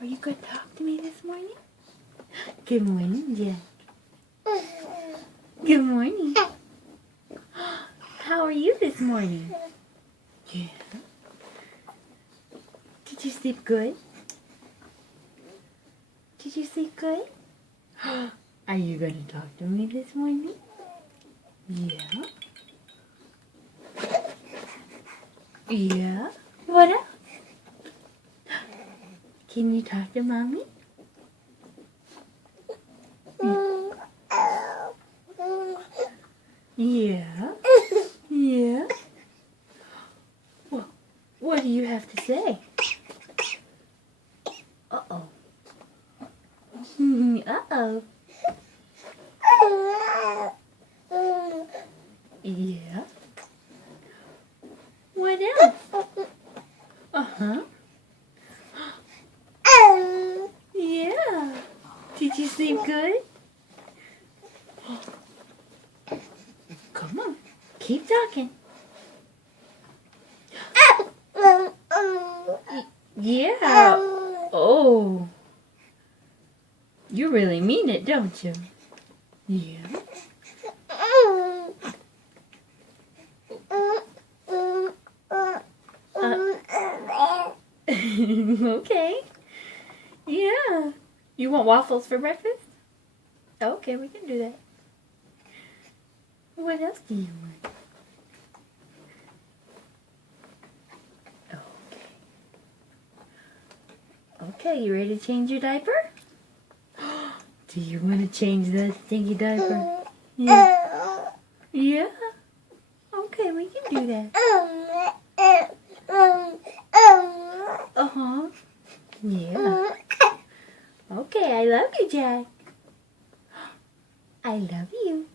Are you going to talk to me this morning? Good morning, Jack. Good morning. How are you this morning? Yeah. Did you sleep good? Did you sleep good? Are you going to talk to me this morning? Yeah. Yeah? What else? Can you talk to Mommy? Yeah? Yeah? What do you have to say? Uh-oh. Uh-oh. Yeah? What else? Uh-huh. Yeah. Did you sleep good? Come on. Keep talking. Yeah. Oh. You really mean it, don't you? Yeah. Okay. Yeah. You want waffles for breakfast? Okay, we can do that. What else do you want? Okay, you ready to change your diaper? Do you want to change that stinky diaper? Yeah. Yeah? Okay, we can do that. Uh-huh. Yeah. Okay, I love you, Jack. I love you.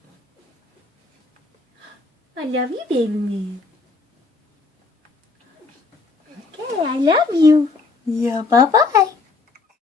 I love you, baby man. Okay, I love you. Yeah, bye-bye.